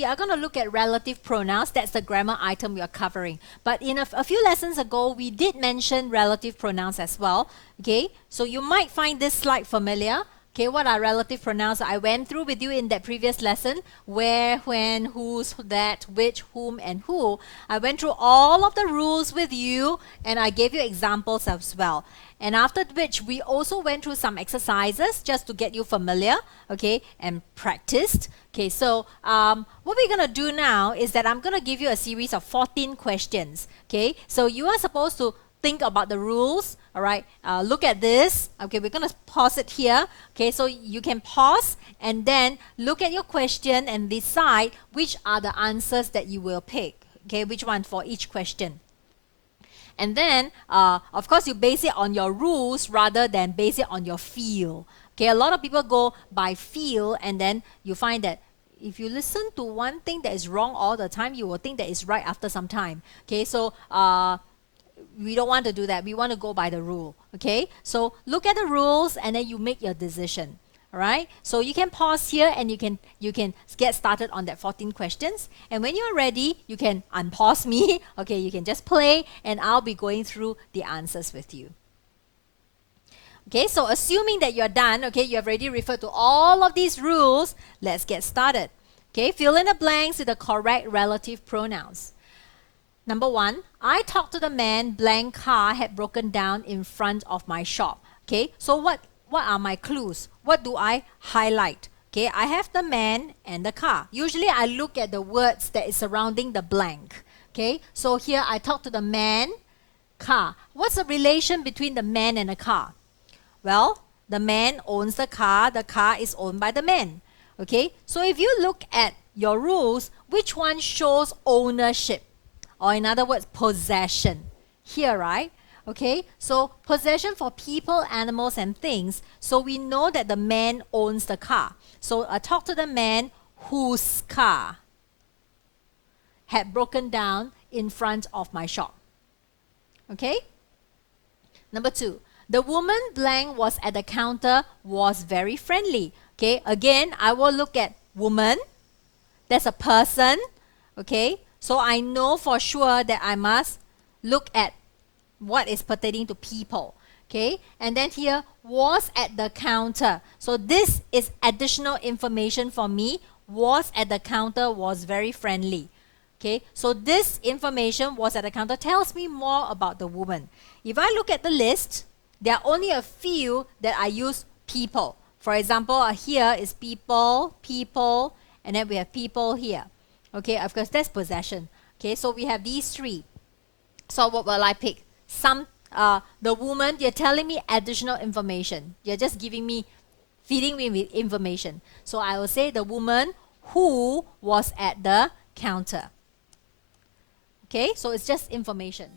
we are going to look at relative pronouns. That's the grammar item we are covering. But in a few lessons ago, we did mention relative pronouns as well. Okay, so you might find this slide familiar. Okay, what are relative pronouns? I went through with you in that previous lesson. Where, when, whose, that, which, whom, and who. I went through all of the rules with you, and I gave you examples as well. And after which, we also went through some exercises just to get you familiar, okay, and practiced. Okay, so what we're going to do now is that I'm going to give you a series of 14 questions. Okay, so you are supposed to think about the rules. All right, look at this. Okay, we're going to pause it here. Okay, so you can pause and then look at your question and decide which are the answers that you will pick. Okay, which one for each question. And then, of course, you base it on your rules rather than base it on your feel. Okay, a lot of people go by feel, and then you find that if you listen to one thing that is wrong all the time, you will think that it's right after some time. Okay, so we don't want to do that. We want to go by the rule. Okay, so look at the rules and then you make your decision. All right, so you can pause here and you can get started on that 14 questions. And when you're ready, you can unpause me. Okay, you can just play and I'll be going through the answers with you. Okay, so assuming that you're done, okay, you have already referred to all of these rules, let's get started. Okay, fill in the blanks with the correct relative pronouns. Number 1, I talked to the man, blank car had broken down in front of my shop. Okay, so what are my clues? What do I highlight? Okay, I have the man and the car. Usually I look at the words that is surrounding the blank. Okay, so here I talk to the man, car. What's the relation between the man and the car? Well, the man owns the car is owned by the man. Okay, so if you look at your rules, which one shows ownership? Or in other words, possession. Here, right? Okay, so possession for people, animals, and things. So we know that the man owns the car. So I talk to the man whose car had broken down in front of my shop. Okay? Number 2, the woman blank was at the counter was very friendly. Okay, again, I will look at woman. That's a person. Okay, so I know for sure that I must look at what is pertaining to people. Okay, and then here, was at the counter. So this is additional information for me. Was at the counter, was very friendly. Okay, so this information, was at the counter, tells me more about the woman. If I look at the list, there are only a few that I use people. For example, here is people, people, and then we have people here. Okay, of course, that's possession. Okay, so we have these 3. So what will I pick? The woman, you're telling me additional information. You're just giving me, feeding me with information. So I will say the woman who was at the counter. Okay, so it's just information.